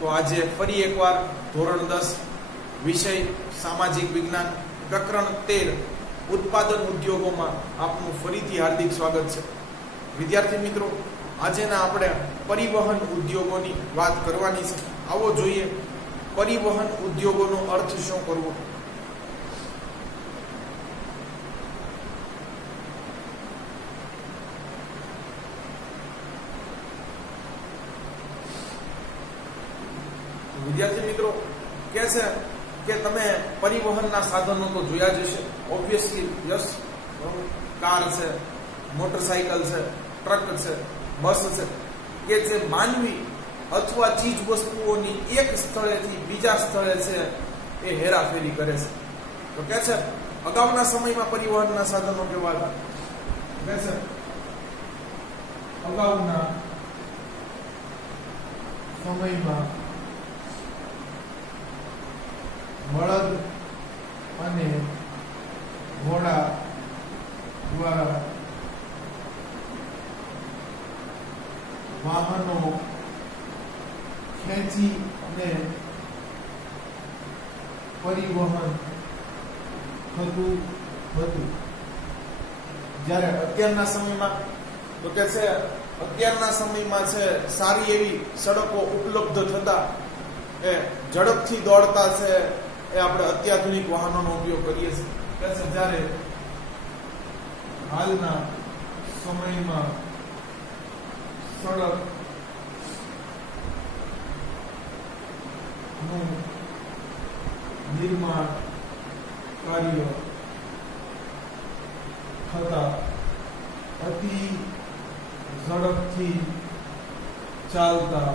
તો આજે ફરી એકવાર ધોરણ 10 વિષય સામાજિક વિજ્ઞાન પ્રકરણ 13 ઉત્પાદન ઉદ્યોગોમાં આપનું ફરીથી હાર્દિક સ્વાગત છે. વિદ્યાર્થી મિત્રો, આજેના આપણે પરિવહન ઉદ્યોગોની વાત કરવાની છે. આવો જોઈએ પરિવહન ઉદ્યોગોનો અર્થ શું કરવો. વિદ્યાર્થી મિત્રો કે છે કે તમે પરિવહનના સાધનો તો જોયા જ હશે. ઓબ્વિયસલી યસ, કાર છે, મોટરસાયકલ છે, ટ્રક છે, બસ છે, કે જે માનવી અથવા ચીજ વસ્તુઓની એક સ્થળેથી બીજા સ્થળે છે એ હેરાફેરી કરે છે. તો કે છે અગાઉના સમયમાં પરિવહનના સાધનો કેવા હતા? કે છે અગાઉના સમયમાં બળદ અને ઘોડા દ્વારા વાહનો ખેંચી અને પરિવહન થતું હતું. જ્યારે અત્યારના સમયમાં તો કે છે અત્યારના સમયમાં છે સારી એવી સડકો ઉપલબ્ધ થતા એ ઝડપથી દોડતા છે એ આપણે અત્યાધુનિક વાહનોનો ઉપયોગ કરીએ છીએ. કે છે જ્યારે હાલના સમયમાં સડક નું નિર્માણ કાર્ય થતા અતિ ઝડપથી ચાલતા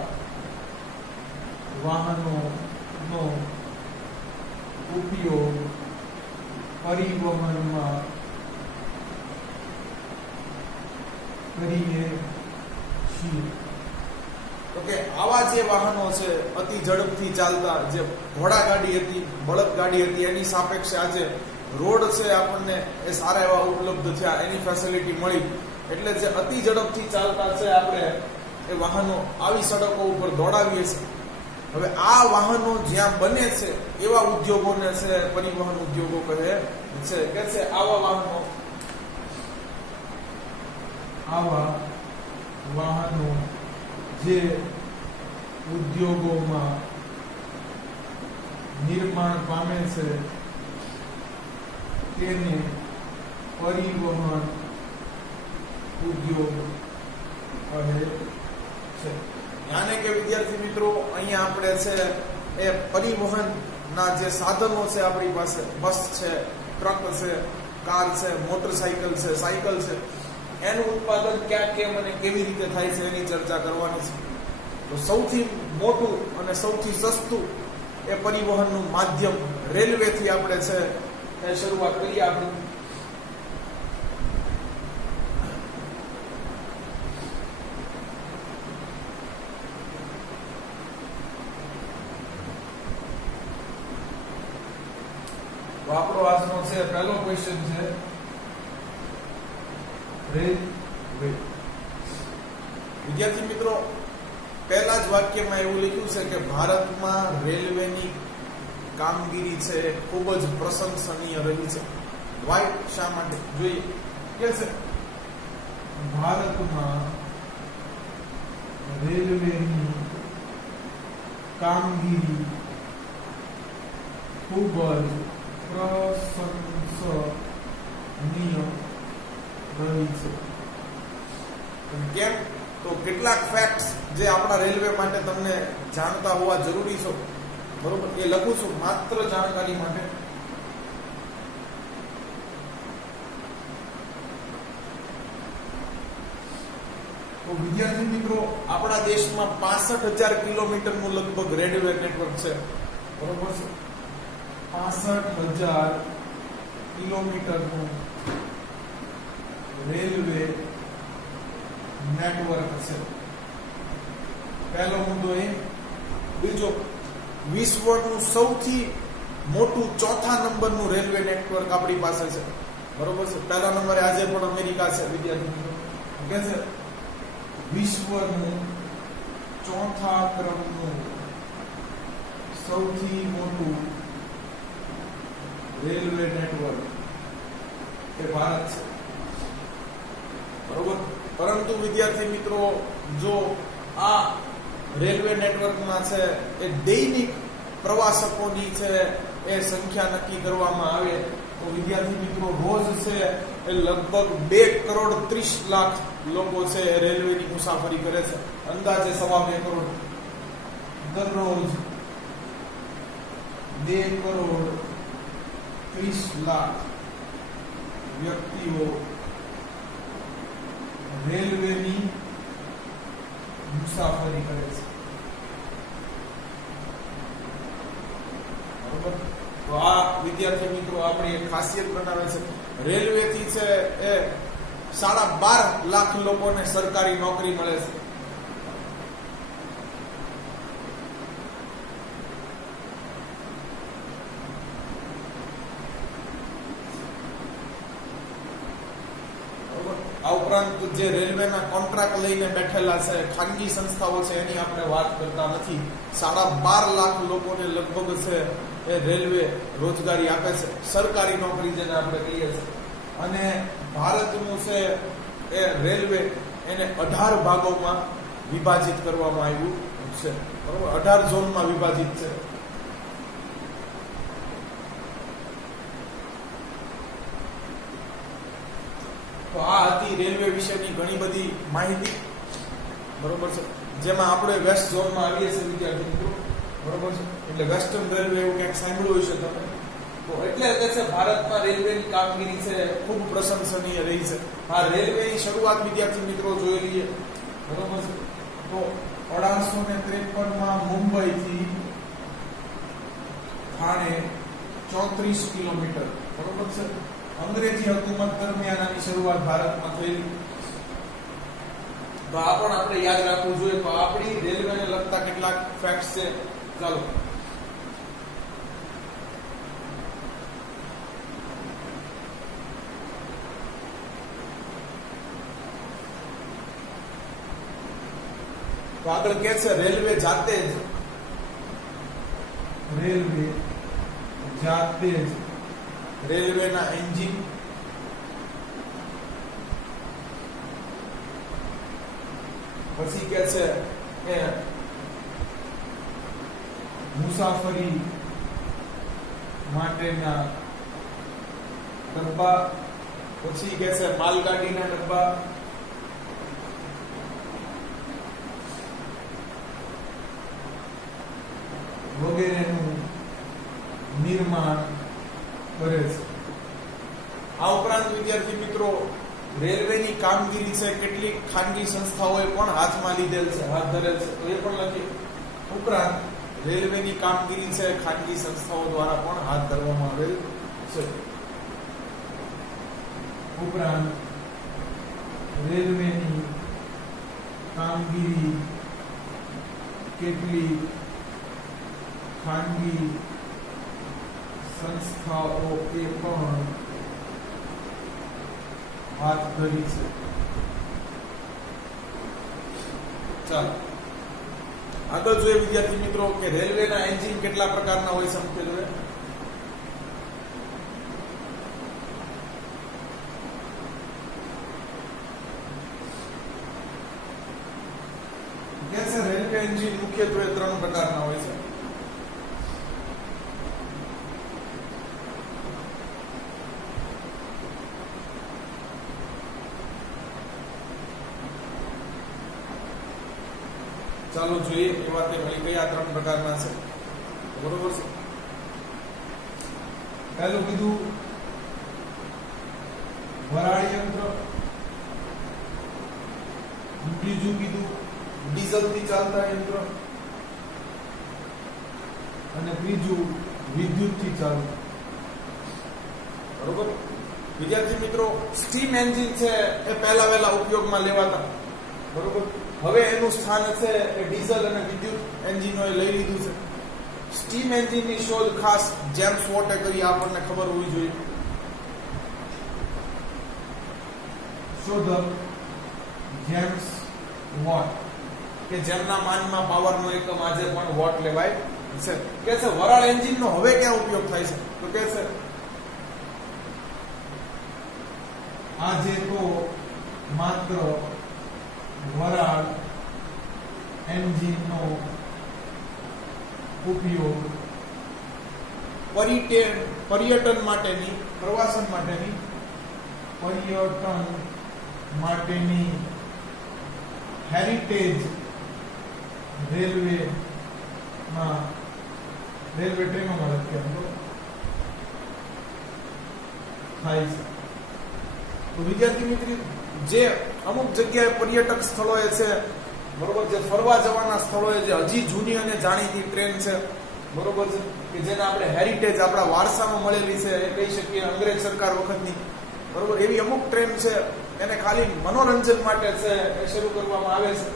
વાહનોનો ઉપયોગ પરિવહનમાં કરીએ છીએ. તો કે આવા જે વાહનો છે અતિ ઝડપથી ચાલતા, જે ઘોડાગાડી હતી, બળદગાડી હતી, એની સાપેક્ષે આજે રોડ છે આપણને એ સારા એવા ઉપલબ્ધ થયા, એની ફેસિલિટી મળી, એટલે જે અતિ ઝડપથી ચાલતા છે આપણે એ વાહનો આવી સડકો ઉપર દોડાવીએ છીએ. હવે આ વાહનો જ્યાં બને છે એવા ઉદ્યોગોને છે પરિવહન ઉદ્યોગો કહે છે. કે છે આવા વાહનો જે ઉદ્યોગોમાં નિર્માણ પામે છે તેને પરિવહન ઉદ્યોગ કહે છે. યાને કે વિદ્યાર્થી મિત્રો, અહીંયા આપણે છે એ પરિવહનના જે સાધનો છે આપણી પાસે બસ છે, ટ્રક છે, કાર છે, મોટરસાયકલ છે, સાયકલ છે, એનું ઉત્પાદન ક્યાં, કેમ અને કેવી રીતે થાય છે એની ચર્ચા કરવાની છે. તો સૌથી મોટું અને સૌથી સસ્તું એ પરિવહનનું માધ્યમ રેલવેથી આપણે છે એ શરૂઆત કરીએ. આપણે આપણો આજનો છે પહેલો ક્વેશ્ચન છે રેલવે. વિદ્યાર્થી મિત્રો, પહેલા જ વાક્યમાં એવું લખ્યું છે કે ભારતમાં રેલવેની કામગીરી છે ખૂબ જ પ્રશંસનીય રહી છે. વાય, શા માટે? જોઈએ. કે છે ભારતમાં રેલવેની કામગીરી ખૂબ જ પ્રશંસનીય રહી છે. કેમ? તો કેટલાક ફેક્ટ્સ જે આપણા રેલવે માટે તમને જાણતા હોવા જરૂરી છે, બરોબર, એ લખું છું માત્ર જાણકારી માટે. તો વિદ્યાર્થી મિત્રો, આપણા દેશમાં 65,000 કિલોમીટરનું લગભગ રેલવે નેટવર્ક છે, બરોબર છે. 65,000 કિલોમીટરનું રેલવે નેટવર્ક છે. પહેલો મુદ્દો એ. બીજો, વિશ્વનું સૌથી મોટું ચોથા નંબરનું રેલવે નેટવર્ક આપણી પાસે છે, બરોબર છે. પહેલા નંબરે આજે પણ અમેરિકા છે. વિદ્યાર્થી મિત્રો, કે છે વિશ્વનું ચોથા ક્રમનું સૌથી મોટું રેલવે નેટવર્ક એ ભારત છે, બરોબર. પરંતુ વિદ્યાર્થી મિત્રો, જો આ રેલવે નેટવર્કમાં છે એ દૈનિક પ્રવાસકોની છે એ સંખ્યા નક્કી કરવામાં આવે તો વિદ્યાર્થી મિત્રો રોજ છે એ લગભગ 2,30,00,000 લોકો છે એ રેલવેની મુસાફરી કરે છે. અંદાજે 2.25 કરોડ દરરોજ 2,30,00,000 વ્યક્તિઓ રેલવેની મુસાફરી કરે છે, બરોબર. તો આ વિદ્યાર્થી મિત્રો આપણી એક ખાસિયત બનાવે છે. રેલવે થી છે એ 12.5 લાખ લોકોને સરકારી નોકરી મળે છે. આ ઉપરાંત જે રેલવેના કોન્ટ્રાક્ટ લઈને બેઠેલા છે ખાનગી સંસ્થાઓ છે એની આપણે વાત કરતા નથી. 12.5 લાખ લોકોને લગભગ છે એ રેલવે રોજગારી આપે છે, સરકારી નોકરી જેને આપણે કહીએ છીએ. અને ભારતનું છે એ રેલવે એને 18 ભાગોમાં વિભાજિત કરવામાં આવ્યું છે, બરોબર. 18 ઝોનમાં વિભાજિત છે. તો આ હતી રેલવે વિશેની ઘણી બધી માહિતી, બરોબર છે. જેમાં આપણે વેસ્ટ ઝોનમાં આવીએ છીએ વિદ્યાર્થી મિત્રો, બરોબર છે. એટલે વેસ્ટર્ન રેલવે એવું ક્યાંક સાંભળ્યું હશે તમે. તો એટલે કે છે ભારતમાં રેલવેની કામગીરી છે ખૂબ પ્રશંસનીય રહી છે. આ રેલવેની શરૂઆત વિદ્યાર્થી મિત્રો જોઈ લઈએ, બરોબર છે. તો 1853માં મુંબઈથી થાણે 34 કિલોમીટર, બરોબર છે. અંગ્રેજી હુકુમત દરમિયાન આની શરૂઆત ભારતમાં થયેલી. તો આ પણ આપણે યાદ રાખવું જોઈએ. તો આપણી રેલવેને લગતા કેટલાક ફેક્ટ્સ છે. ચાલો, તો આગળ કે છે રેલવે જાતે જ રેલવેના એન્જિન, પછી કે છે કે મુસાફરી માટેના ડબ્બા, પછી કે છે માલગાડીના ડબ્બા, વગેરેનું નિર્માણ કરે છે. આ ઉપરાંત વિદ્યાર્થી મિત્રો રેલવેની કામગીરી છે કેટલીક ખાનગી સંસ્થાઓએ પણ હાથમાં લીધેલ છે, હાથ ધરેલ છે, તો એ પણ લખીએ. ઉપરાંત રેલવેની કામગીરી છે ખાનગી સંસ્થાઓ દ્વારા પણ હાથ ધરવામાં આવેલ છે. ઉપરાંત રેલવેની કામગીરી કેટલીક ખાનગી સંસ્થાઓ એ પણ હાથ ધરી છે. ચાલો આગળ જોઈએ વિદ્યાર્થી મિત્રો કે રેલવેના એન્જિન કેટલા પ્રકારના હોય સમજે જોઈએ. રેલવે એન્જિન મુખ્યત્વે 3 પ્રકારના હોય છે. ચાલો જોઈએ એવા તે કયા 3 પ્રકારના છે, બરોબર છે. પહેલું કીધું વરાળ યંત્ર, બીજું કીધું ડીઝલ થી ચાલતા યંત્ર અને ત્રીજું વિદ્યુત થી ચાલતું, બરોબર. વિદ્યાર્થી મિત્રો સ્ટીમ એન્જિન છે એ પહેલા વહેલા ઉપયોગમાં લેવાતા, બરોબર. હવે એનું સ્થાન છે એ ડીઝલ અને વિદ્યુત એન્જિનોએ લઈ લીધું છે. સ્ટીમ એન્જિનની શોધ ખાસ જેમ્સ વોટે કરી, આપણને ખબર હોવી જોઈએ. શોધક જેમ્સ વોટ, કે જેમના માનમાં પાવરનો એકમ આજે પણ વોટ લેવાય છે કે છે વરાળ એન્જિન નો હવે ક્યાં ઉપયોગ થાય છે? તો કે છે આજે તો માત્ર વરાળ એન્જિન નો ઉપયોગ પર્યટન માટેની હેરિટેજ રેલવે ટ્રેનોમાં થાય છે. તો વિદ્યાર્થી મિત્ર, જે અમુક જગ્યાએ પર્યટક સ્થળોએ છે બરોબર, જે ફરવા જવાના સ્થળોએ જે હજી જૂની અને જાણીતી ટ્રેન છે બરોબર છે, કે જેને આપણે હેરિટેજ આપણા વારસામાં મળેલી છે એ કહી શકીએ, અંગ્રેજ સરકાર વખતની બરોબર, એવી અમુક ટ્રેન છે એને ખાલી મનોરંજન માટે છે એ શરૂ કરવામાં આવે છે.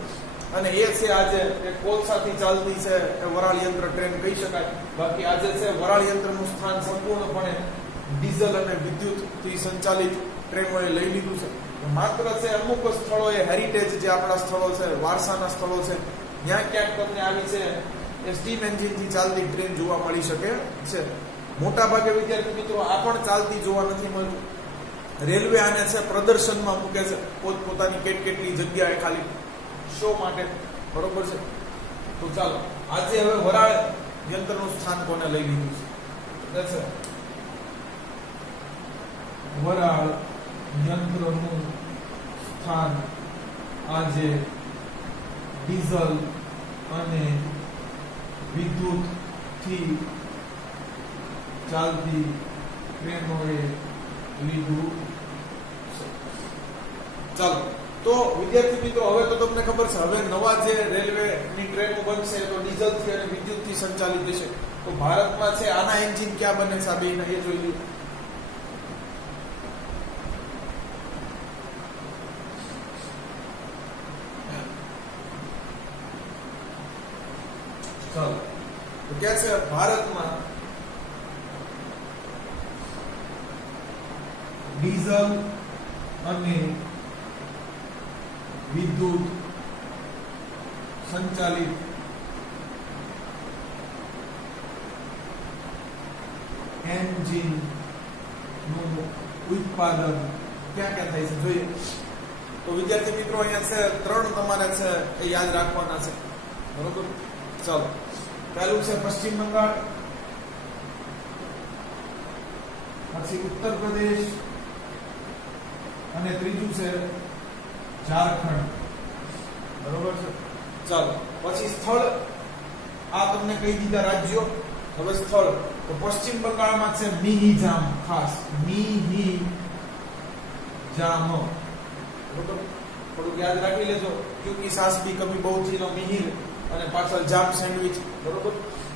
અને એ છે આજે એક કોલસાથી ચાલતી છે એ વરાળ યંત્ર ટ્રેન કહી શકાય. બાકી આજે છે વરાળ યંત્રનું સ્થાન સંપૂર્ણપણે ડીઝલ અને વિદ્યુત થી સંચાલિત ટ્રેનોએ લઈ લીધું છે. માત્ર છે અમુક સ્થળોએ હેરિટેજ જે આપણા સ્થળો છે, વારસાના સ્થળો છે, ત્યાં ક્યાંક તમને આવી છે એ સ્ટીમ એન્જિન થી ચાલતી ટ્રેન જોવા મળી શકે છે. મોટા ભાગે વિદ્યાર્થી મિત્રો આ પણ ચાલતી જોવા નથી મળતું. રેલવે આને છે પ્રદર્શનમાં મૂકે છે, પોતપોતાની કેટલી જગ્યાએ ખાલી શો માટે બરોબર છે. તો ચાલો આજે હવે વરાળ યંત્રનું સ્થાન કોને લઈ લીધું છે? વરાળ યંત્રનું સ્થાન આજે ડીઝલ અને વિદ્યુત થી ચાલતી ટ્રેનોએ લીધું. ચાલો તો વિદ્યાર્થી મિત્રો, હવે તો તમને ખબર છે હવે નવા જે રેલવે ની ટ્રેનો બનશે તો ડીઝલ થી અને વિદ્યુત થી સંચાલિત થશે. તો ભારતમાં છે આના એન્જિન ક્યાં બને છે? આ બેના એ જોઈ લઈએ. ચાલો તો ક્યાં છે? ભારતમાં ડીઝલ અને વિદ્યુત સંચાલિત એન્જિન નું ઉત્પાદન ક્યાં ક્યાં થાય છે જોઈએ. તો વિદ્યાર્થી મિત્રો અહીંયા છે 3 તમારે છે એ યાદ રાખવાના છે બરોબર. ચાલો પહેલું છે પશ્ચિમ બંગાળ, પછી ઉત્તર પ્રદેશ અને ત્રીજું છે ઝારખંડ બરોબર છે. ચાલો પછી સ્થળ આ તમને કહી દીધા રાજ્યો. હવે સ્થળ તો પશ્ચિમ બંગાળમાં છે મિહિજામ, ખાસ મિહિજામ બરોબર, થોડુંક યાદ રાખી લેજો. ક્યુકી સાસ ભી કભી બહુ થી નો મિહિર અને પાછળ જામ સેન્ડવિચ બરોબર.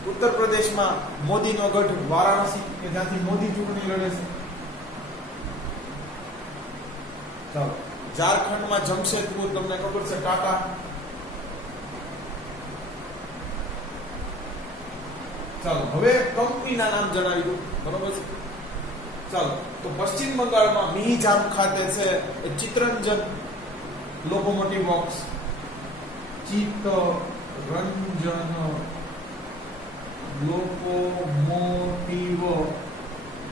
ઉત્તર પ્રદેશમાં મોદીનો ગઢ વારાણસી કે જ્યાંથી મોદી ચૂંટણી લડે છે. ચાલો ઝારખંડમાં જમશેદપુર, તમને ખબર છે ટાટા. ચાલો હવે કંપનીના નામ જણાવી દઉં બરોબર છે. ચાલો તો પશ્ચિમ બંગાળમાં મિહિજામ ખાતે છે એ ચિત્તરંજન લોકોમોટિવ વર્ક્સ. ચિત્તરંજન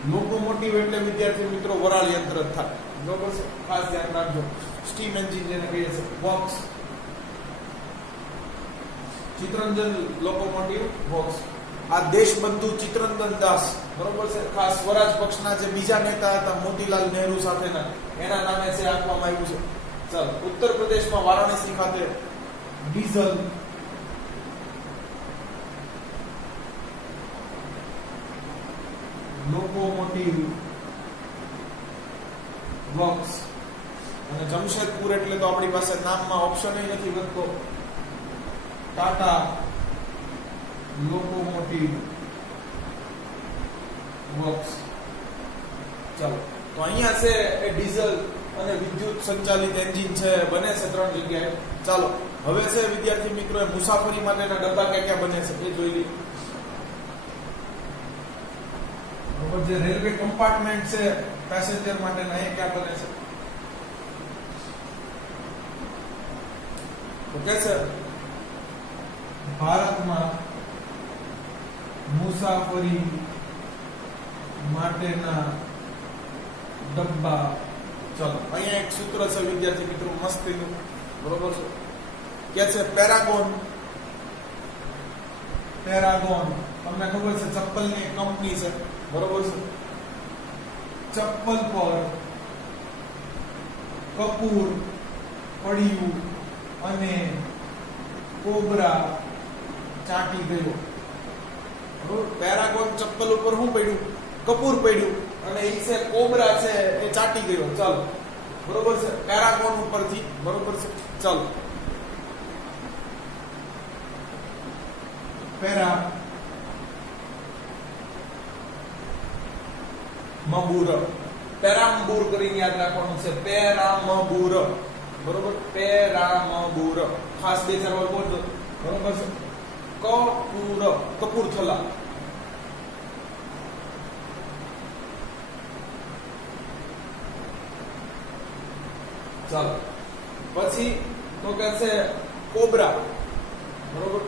લોકોમોટિવ એટલે વિદ્યાર્થી મિત્રો વરાળ યંત્ર થાય બરોબર છે. ખાસ ધ્યાન રાખજો. સ્ટીમ એન્જિન જેને કહીએ છીએ બોક્સ, ચિત્તરંજન લોકોમોટિવ બોક્સ. આ દેશબંધુ ચિત્તરંજન દાસ બરોબર છે, ખાસ સ્વરાજ પક્ષના જે બીજા નેતા હતા મોતીલાલ નહેરુ સાથેના, એના નામે છે આપવામાં આવ્યું છે. ચાલો ઉત્તર પ્રદેશમાં વારાણસી ખાતે ડીઝલ લોકોમોટિવ વર્ક્સ. અને જમશેદપુર એટલે તો આપણી પાસે નામમાં ઓપ્શન નથી વધતો, ટાટા લોકોમોટિવ વર્ક્સ. ચાલો તો અહીંયા છે એ ડીઝલ અને વિદ્યુત સંચાલિત એન્જિન છે બને છે 3 જગ્યાએ. ચાલો હવે છે વિદ્યાર્થી મિત્રો મુસાફરી માટેના ડબ્બા ક્યાં ક્યાં બને છે એ જોઈ લઈએ. જે રેલવે કમ્પાર્ટમેન્ટ છે પેસેન્જર માટેના એ ક્યાં બને છે? તો કે છે ભારતમાં મુસાફરી માટેના ડબ્બા. ચલો અહીંયા એક સૂત્ર છે વિદ્યાર્થી મિત્રો મસ્તીનું, બરોબર છે. કે છે પેરાગોન. પેરાગોન તમને ખબર છે ચપ્પલની એક કંપની છે, બરોબર છે. ચપ્પલ પર કપૂર પડ્યું અને કોબરા ચાટી ગયો. પેરાગોન ચપ્પલ ઉપર શું પડ્યું? કપૂર પડ્યું અને એ છે કોબરા છે એ ચાટી ગયો. ચાલો બરોબર છે, પેરાગોન ઉપરથી, બરોબર છે. ચાલો પેરા મબુર, પેરામ્બુર કરીને યાદ રાખવાનું છે. પેરામબુર, બરોબર. પેરામબુર ખાસ બે ચાર વાર બોલજો, બરોબર છે. કપૂર, કપૂરથલા. ચાલો પછી તો કે છે કોબરા, બરોબર.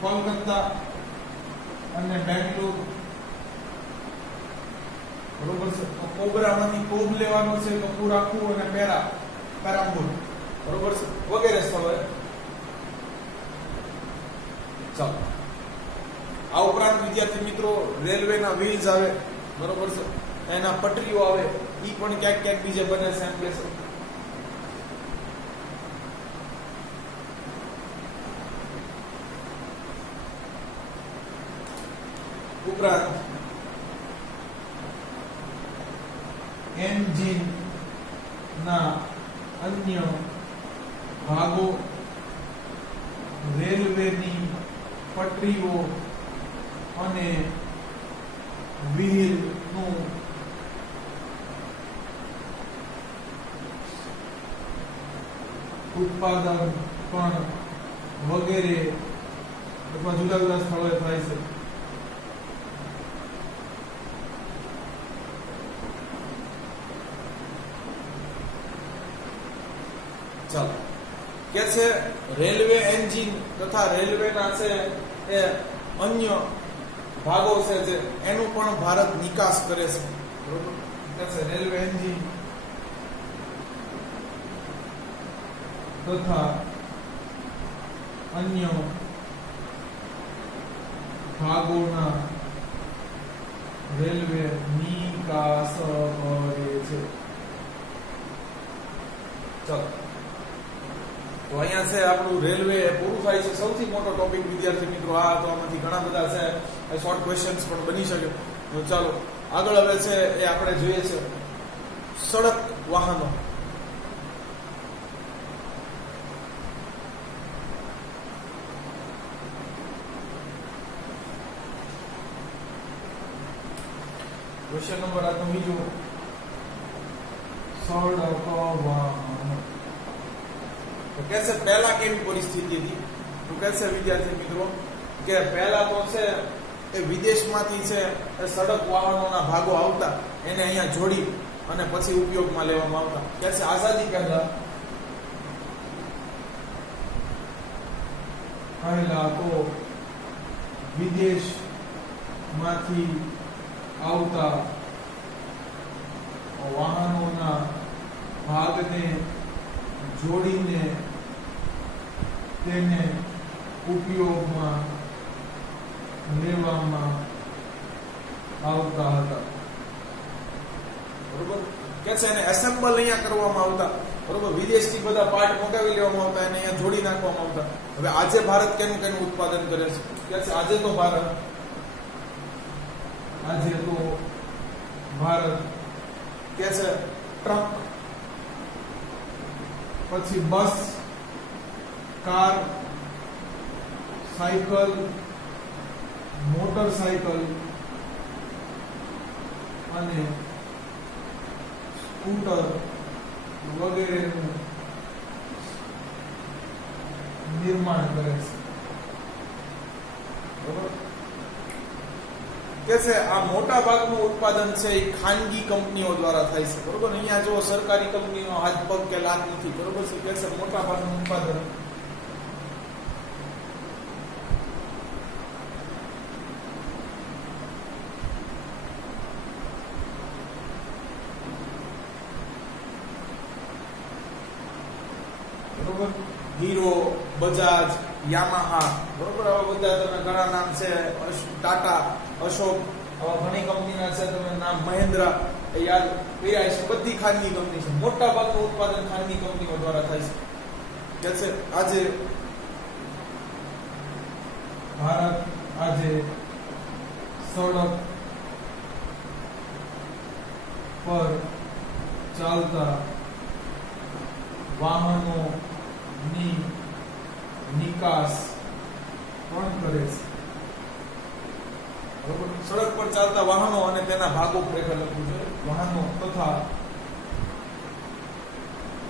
કોલકાતા અને બેંગ્લોર, બરોબર છે. તો કોબરામાંથી કોબ લેવાનો છે, કપૂર આખું અને પેરામ્બુર, બરોબર છે, વગેરે સ્થળોએ. ચાલો આ ઉપરાંત વિદ્યાર્થી મિત્રો રેલવેના વ્હીલ્સ આવે, બરોબર છે, એના પટરીઓ આવે, ઈ પણ ક્યાંક ક્યાંક બીજે બને છે એમ કે છે. ઉપરાંત એન્જિન ના અન્ય ભાગો, રેલવેની પટરીઓ અને વ્હીલ નું ઉત્પાદન પણ વગેરે અથવા જુદા જુદા સ્થળોએ થાય છે. ચાલો કે છે રેલવે એન્જિન તથા રેલવેના છે એ અન્ય ભાગો છે જે એનું પણ ભારત નિકાસ કરે છે, બરોબર. કે છે રેલવે એન્જિન તથા અન્ય ભાગોના રેલવે નિકાસ કરે છે. ચાલો તો અહીંયા છે આપણું રેલવે પૂરું થાય છે. સૌથી મોટો ટોપિક વિદ્યાર્થી મિત્રો આ, તો આમાંથી ઘણા બધા છે શોર્ટ ક્વેશ્ચન્સ પણ બની શકે. તો ચાલો આગળ હવે છે એ આપણે જોઈએ છે સડક વાહનો. ક્વેશ્ચન નંબર આ તો બીજો, સડક વાહનો. તો કે છે પહેલા કેવી પરિસ્થિતિ હતી? તો કે છે વિદ્યાર્થી મિત્રો કે પહેલા તો છે એ વિદેશમાંથી છે એ સડક વાહનોના ભાગો આવતા, એને અહીંયા જોડી અને પછી ઉપયોગમાં લેવામાં આવતા. કે છે આઝાદી પહેલા તો વિદેશમાંથી આવતા વાહનોના ભાગને જોડીને તેને ઉપયોગમાં લેવામાં આવતા હતા, બરોબર. કે છે એને એસેમ્બલ અહીંયા કરવામાં આવતા, બરોબર. વિદેશથી બધા પાર્ટ મંગાવી લેવામાં આવતા, એને અહીંયા જોડી નાખવામાં આવતા. હવે આજે ભારત કેનું કેનું ઉત્પાદન કરે છે? કે છે આજે તો ભારત કે છે ટ્રક, પછી બસ, કાર, સાયકલ, મોટરસાયકલ અને સ્કૂટર વગેરેનું નિર્માણ કરે છે, બરોબર. કે છે આ મોટા ભાગનું ઉત્પાદન છે એ ખાનગી કંપનીઓ દ્વારા થાય છે, બરોબર. અહીંયા જો સરકારી કંપનીનો હાથ પગ કે લાગ નથી, બરોબર છે. કે છે મોટા ભાગનું ઉત્પાદન બરોબર, હીરો, બજાજ, યામાહા, બરોબર, આવા બધા તમે ઘણા નામ છે, ટાટા, અશોક, આવા ઘણી કંપનીના છે, તમે નામ મહેન્દ્રા યાદ કર્યા છે. બધી ખાનગી કંપની છે, મોટા ભાગનું ઉત્પાદન ખાનગી કંપનીઓ દ્વારા થાય છે. કે છે આજે ભારત આજે સડક પર ચાલતા વાહનોની નિકાસ પણ કરે છે. બરોબર, સડક પર ચાલતા વાહનો અને તેના ભાગો ખરેખર લખવું જોઈએ, વાહનો તથા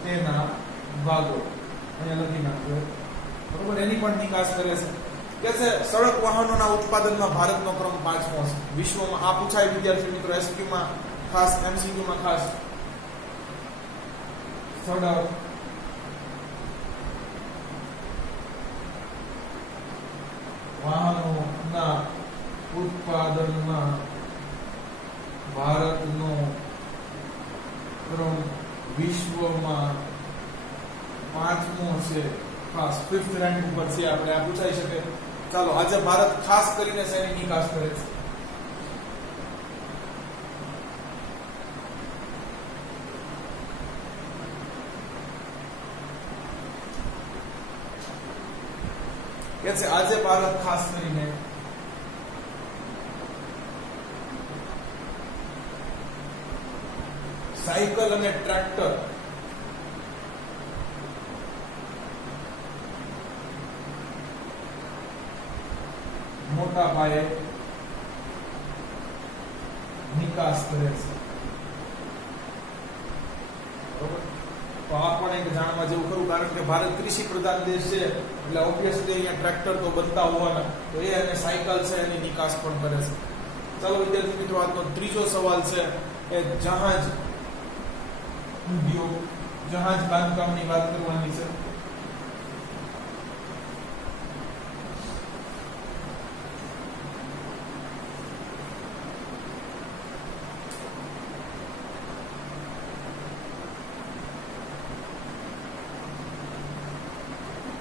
તેના ભાગો અહીંયા લખી નાખજો. બરોબર, એની પણ નિકાસ કરે છે. કે છે સડક વાહનોના ઉત્પાદનમાં ભારતનો ક્રમ 5મો છે વિશ્વમાં. આ પૂછાય વિદ્યાર્થી મિત્રો એસક્યુ માં ખાસ, એમસીક્યુ માં ખાસ. સડક વાહનોના ઉત્પાદનમાં ભારતનો ક્રમ વિશ્વમાં 5મો છે, ખાસ 5th રેન્ક ઉપર છે. આપણે આ પૂછાઈ શકે. ચાલો, આજે ભારત ખાસ કરીને શેની નિકાસ કરે છે? કે છે આજે ભારત ખાસ કરીને સાયકલ અને ટ્રેક્ટર મોટા પાયે નિકાસ કરે છે. બરોબર, તો આ પણ એક જાણવા જેવું ખરું, કારણ કે ભારત કૃષિ પ્રધાન દેશ છે, એટલે ઓબ્વિયસલી અહીંયા ટ્રેક્ટર તો બનતા હોવાના, તો એ અને સાયકલ છે એની નિકાસ પણ કરે છે. ચાલો વિદ્યાર્થી મિત્રો, આજનો ત્રીજો સવાલ છે એ જહાજ ઉદ્યોગ, જહાજ બાંધકામની વાત કરવાની છે.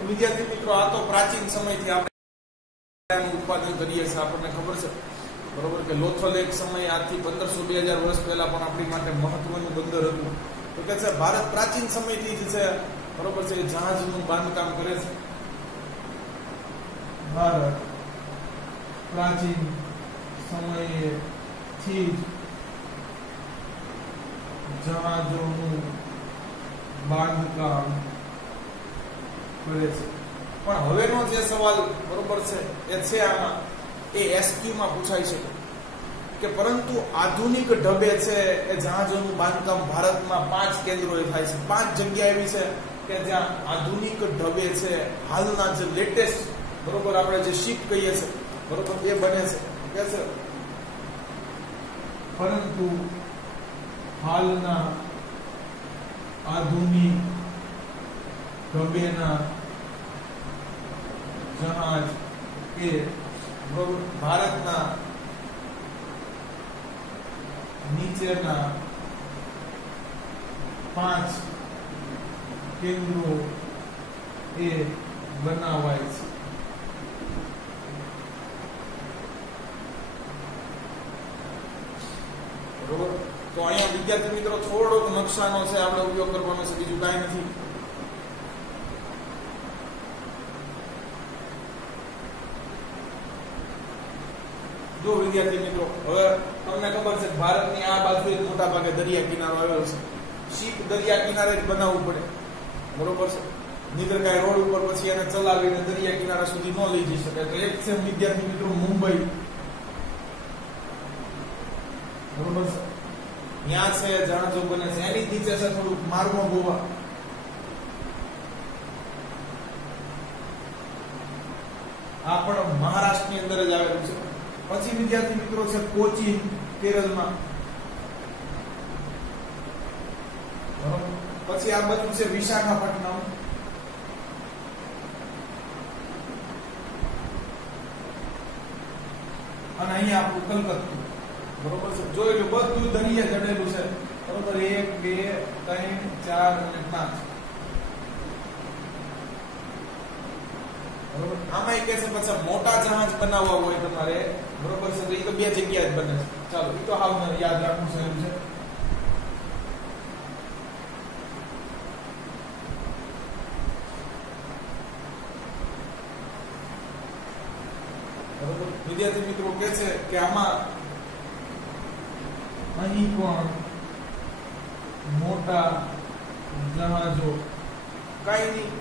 વિદ્યાર્થી મિત્રો, આ તો પ્રાચીન સમયથી આપણે ઉત્પાદન કરીએ છીએ, આપણને ખબર છે. બરોબર, કે લોથલ એક સમય આજથી 1500-2000 વર્ષ પહેલા પણ આપણી માટે મહત્વનું બંદર હતું. તો કે છે ભારત પ્રાચીન સમયથી જ છે, બરોબર છે, જહાજનું બાંધકામ કરે છે. ભારત પ્રાચીન સમયથી જ જહાજોનું બાંધકામ કરે છે. પણ હવેનો જે સવાલ બરોબર છે એ છે આમાં, એ એસક્યુ માં પૂછાય છે કે પરંતુ આધુનિક ઢબે છે એ જહાજોનું બાંધકામ ભારતમાં 5 કેન્દ્રોએ થાય છે. 5 જગ્યા એવી છે કે જ્યાં આધુનિક ઢબે છે, હાલના જે લેટેસ્ટ, બરોબર, આપણે જે શિપ કહીએ છીએ, બરોબર, એ બને છે. કે છે પરંતુ હાલના આધુનિક ઢબેના જહાજ એ ભારતના નીચેના 5 કેન્દ્રો એ બનાવાય છે. બરોબર, તો અહીંયા વિદ્યાર્થી મિત્રો થોડોક નકશાનો છે આપણે ઉપયોગ કરવાનો છે, બીજું કાંઈ નથી. જો વિદ્યાર્થી મિત્રો, હવે તમને ખબર છે ભારતની આ બાજુ મોટા ભાગે દરિયા કિનારો આવેલો છે. શીપ દરિયા કિનારે જ બનાવવું પડે, બરોબર છે. નીકળ કાંઈ રોડ ઉપર પછી એને ચલાવીને દરિયા કિનારા સુધી ન લઈ જઈ શકે. તો એક છે વિદ્યાર્થી મિત્રો મુંબઈ, બરોબર છે, ત્યાં છે જહાજો બને છે. એની નીચે છે થોડુંક માર્ગો ગોવા, આ પણ મહારાષ્ટ્રની અંદર જ આવેલું છે. પછી વિદ્યાર્થી મિત્રો છે કોચીન, કેરળમાં. પછી આ બાજુ છે વિશાખાપટ્ટનમ, અને અહીંયા આપણું કલકત્તું. બરોબર છે, જોઈ લો બધું દરિયે જડેલું છે. બરોબર, 1 2 3 4 અને 5. બરોબર. આમાં એ કહે છે પછી મોટા જહાજ બનાવવા હોય તમારે, બરોબર છે, તો એ તો બે જગ્યાએ જ બને છે. ચાલો એ તો હાવ યાદ રાખવું સહેલું છે. બરોબર. વિદ્યાર્થી મિત્રો કહે છે કે આમાં અહીં પણ મોટા જહાજો કઈ નહીં,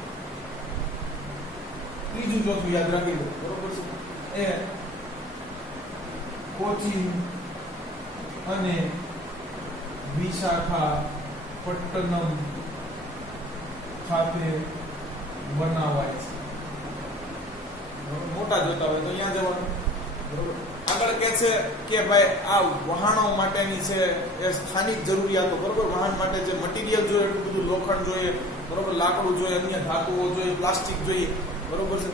ત્રીજું ચોથું યાદ રાખી દો, બરોબર છે, એ કોચીન અને વિશાખાપટ્ટનમ ખાતે બનાવાય છે. મોટા જોતા હોય તો અહીંયા જવાનું, બરોબર. આગળ કહે છે કે ભાઈ આ વહાણો માટેની છે એ સ્થાનિક જરૂરિયાતો, બરોબર. વાહન માટે જે મટીરિયલ જોઈએ એટલું બધું લોખંડ જોઈએ, બરોબર, લાકડું જોઈએ, અન્ય ધાતુઓ જોઈએ, પ્લાસ્ટિક જોઈએ, બરોબર છે,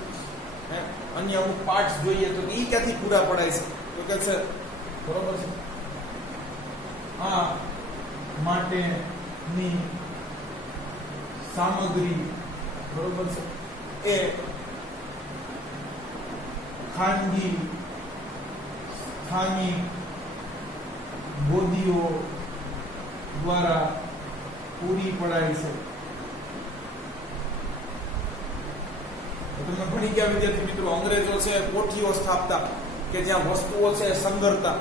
અન્ય અમુક પાર્ટ્સ જોઈએ, તો એ ક્યાંથી પૂરા પડાય છે? તો કે છે, બરોબર છે, આ માટેની સામગ્રી, બરોબર છે, એ ખાનગી સ્થાનિક ગોદીઓ દ્વારા પૂરી પડાય છે. તમે ભણી ગયા વિદ્યાર્થી મિત્રો, અંગ્રેજો છે કોઠીઓ સ્થાપતા કે જ્યાં વસ્તુઓ છે સંગ્રહતા,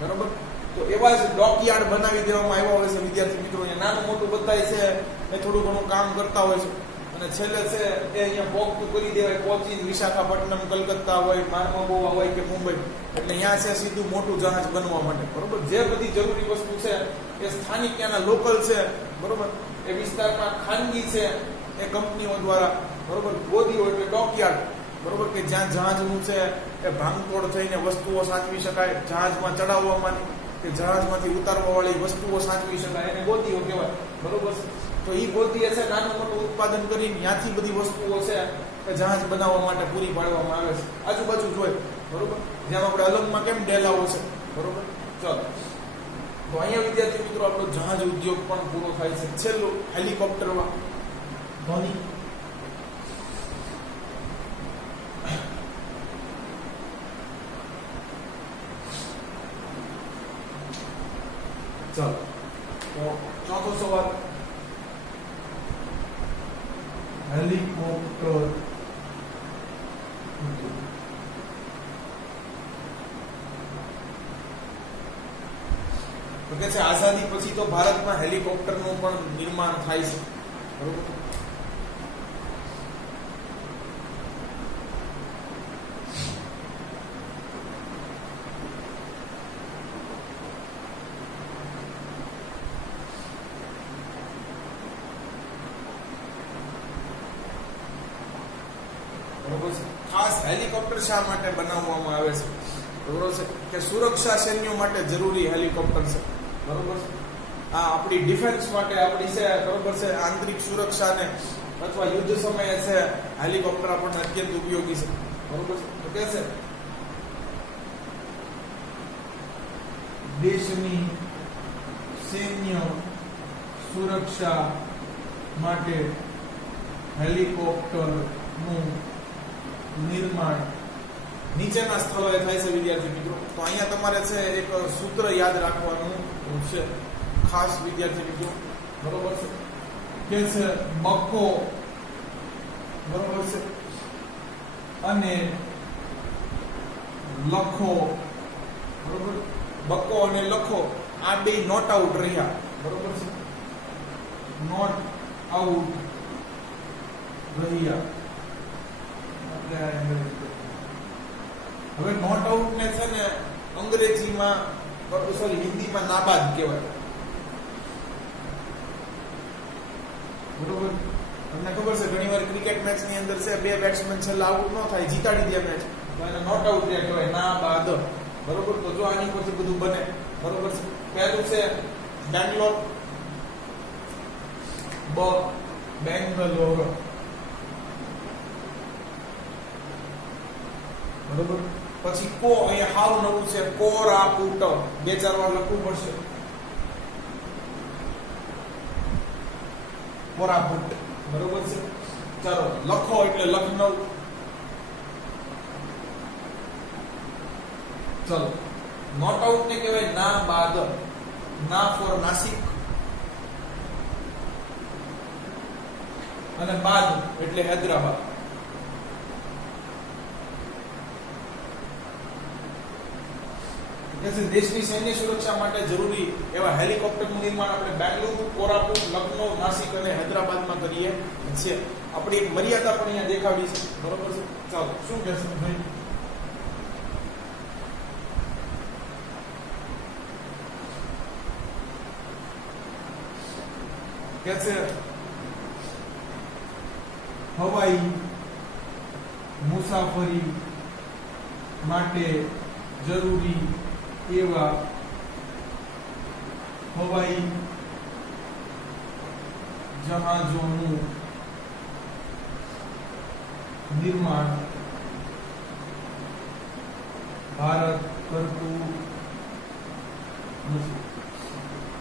બરોબર. તો એવા જ ડોકયાર્ડ બનાવી દેવામાં આવ્યા હોય છે વિદ્યાર્થી મિત્રો. નાનું મોટું બધાય છે એ થોડું ઘણું કામ કરતા હોય છે, અને છેલ્લે છે એ અહીંયા પોગતું કરી દેવાય. કોચીન, વિશાખાપટ્ટનમ, કલકત્તા હોય, મારમગોવા હોય કે મુંબઈ, એટલે અહીંયા છે સીધું મોટું જહાજ બનવા માટે, બરોબર. જે બધી જરૂરી વસ્તુ છે એ સ્થાનિક ત્યાંના લોકલ છે, બરોબર, એ વિસ્તારમાં ખાનગી છે એ કંપનીઓ દ્વારા, બરોબર, ગોદીઓ એટલે ડોકયાર્ડ, બરોબર, કે જ્યાં જહાજનું છે એ ભાંગતોડ થઈને વસ્તુઓ સાચવી શકાય, જહાજમાં ચડાવવામાં કે જહાજમાંથી ઉતારવા વાળી વસ્તુઓ સાચવી શકાય, એને ગોદીઓ કહેવાય, બરોબર. તો એ ગોદીએ છે નાનું મોટું ઉત્પાદન કરીને ત્યાંથી બધી વસ્તુઓ છે કે જહાજ બનાવવા માટે પૂરી પાડવામાં આવે છે. આજુબાજુ જોઈ, બરોબર, જેમ આપણે અલગમાં કેમ ડેલાઓ છે, બરોબર. ચલો, તો અહીંયા વિદ્યાર્થી મિત્રો આપણો જહાજ ઉદ્યોગ પણ પૂરો થાય છે. છેલ્લું હેલિકોપ્ટરમાં ધોની. ચાલો, તો ચોથો સવાલ, હેલિકોપ્ટર તો કે છે આઝાદી પછી તો ભારતમાં હેલિકોપ્ટરનું પણ નિર્માણ થાય છે, બરોબર. ખાસ હેલિકોપ્ટર શા માટે બનાવવામાં આવે છે? બરોબર છે કે સુરક્ષા સૈન્યો માટે જરૂરી હેલિકોપ્ટર છે, બરોબર છે. આ આપણી ડિફેન્સ માટે આપણી છે, બરોબર છે, આંતરિક સુરક્ષાને અથવા યુદ્ધ સમયે છે હેલિકોપ્ટર આપણને અત્યંત ઉપયોગી છે, બરોબર છે. તો કે છે દેશની સૈન્ય સુરક્ષા માટે હેલિકોપ્ટરનું નિર્માણ નીચેના સ્થળોએ થાય છે વિદ્યાર્થી મિત્રો. તો અહીંયા તમારે છે એક સૂત્ર યાદ રાખવાનું છે ખાસ વિદ્યાર્થી મિત્રો, બરોબર છે, કે છે બક્કો, બરોબર છે, અને લખો, બરોબર. બક્કો અને લખો આ બે નોટ આઉટ રહ્યા, બરોબર છે, નોટ આઉટ રહ્યા. હવે નોટ આઉટ ને છે ને અંગ્રેજીમાં, સોરી, હિન્દીમાં નાબાદ કહેવાય, બરોબર. તમને ખબર છે ઘણી વાર ક્રિકેટ મેચ ની અંદર છે બે બેટ્સમેન છેલ્લા આઉટ ન થાય, જીતાડી દે મેચ, તો એને નોટ આઉટ કહેવાય, નાબાદ, બરોબર. તો જો આની પરથી બધું બને, બરોબર છે. પહેલું છે બેંગ્લોર, બેંગ્લોર, બરોબર. પછી કો, અહીંયા હાવ નવું છે, કોરાપુટ, બે ચાર વાર લખવું પડશે, કોરાપુટ, બરોબર છે. ચાલો, લખો એટલે લખનઉ, ચલો, નોટ આઉટ ને કહેવાય ના બાદ. ના ફોર નાસિક અને બાદ એટલે હૈદરાબાદ. દેશની સૈન્ય સુરક્ષા માટે જરૂરી એવા હેલિકોપ્ટરનું નિર્માણ આપણે બેંગલુરુ, કોરાપુટ, લખનઉ, નાસિક અને હૈદરાબાદમાં કરીએ છીએ. આપણી એક મર્યાદા પણ અહીંયા દેખાડી છે. બરોબર છે? ચાલો, શું કહેશો ભાઈ? કે છે હવાઈ મુસાફરી માટે જરૂરી એવા હવાઈ જહાજોનું નિર્માણ ભારત કરતું નથી.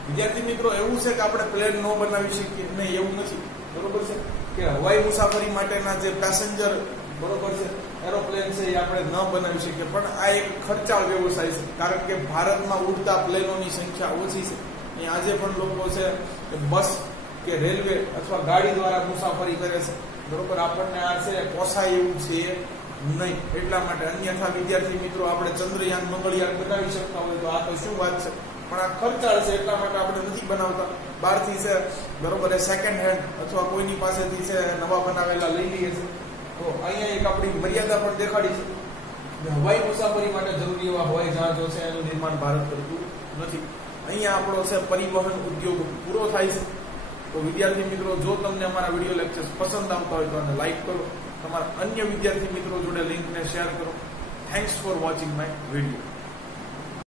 વિદ્યાર્થી મિત્રો, એવું છે કે આપણે પ્લેન ન બનાવી શકીએ? નહીં, એવું નથી. બરોબર છે કે હવાઈ મુસાફરી માટેના જે પેસેન્જર, બરોબર છે, એરોપ્લેન છે, એ આપણે ન બનાવી શકીએ. પણ આ એક ખર્ચાળ વ્યવસાય છે, કારણ કે ભારતમાં ઉડતા પ્લેનોની સંખ્યા ઓછી છે. અહીં આજે પણ લોકો છે કે બસ કે રેલવે અથવા ગાડી દ્વારા મુસાફરી કરે છે. બરોબર, આપણને આ છે પોસાય એવું છે નહીં. એટલા માટે અન્યથા વિદ્યાર્થી મિત્રો આપણે ચંદ્રયાન, મંગળયાન બનાવી શકતા હોય તો આ તો શું વાત છે, પણ આ ખર્ચાળ છે એટલા માટે આપણે નથી બનાવતા. બહારથી છે, બરોબર, એ સેકન્ડ હેન્ડ અથવા કોઈની પાસેથી છે નવા બનાવેલા લઈ લઈએ છીએ. તો અહીંયા એક આપણી મર્યાદા પણ દેખાડી છે. હવાઈ મુસાફરી માટે જરૂરી એવા હવાઈ જહાજો છે એનું નિર્માણ ભારત કરતું નથી. અહીંયા આપણો છે પરિવહન ઉદ્યોગ પૂરો થાય છે. તો વિદ્યાર્થી મિત્રો, જો તમને અમારા વિડીયો લેક્ચર્સ પસંદ આવતા હોય તો આને લાઈક કરો, તમારા અન્ય વિદ્યાર્થી મિત્રો જોડે લિંકને શેર કરો. Thanks for watching my video.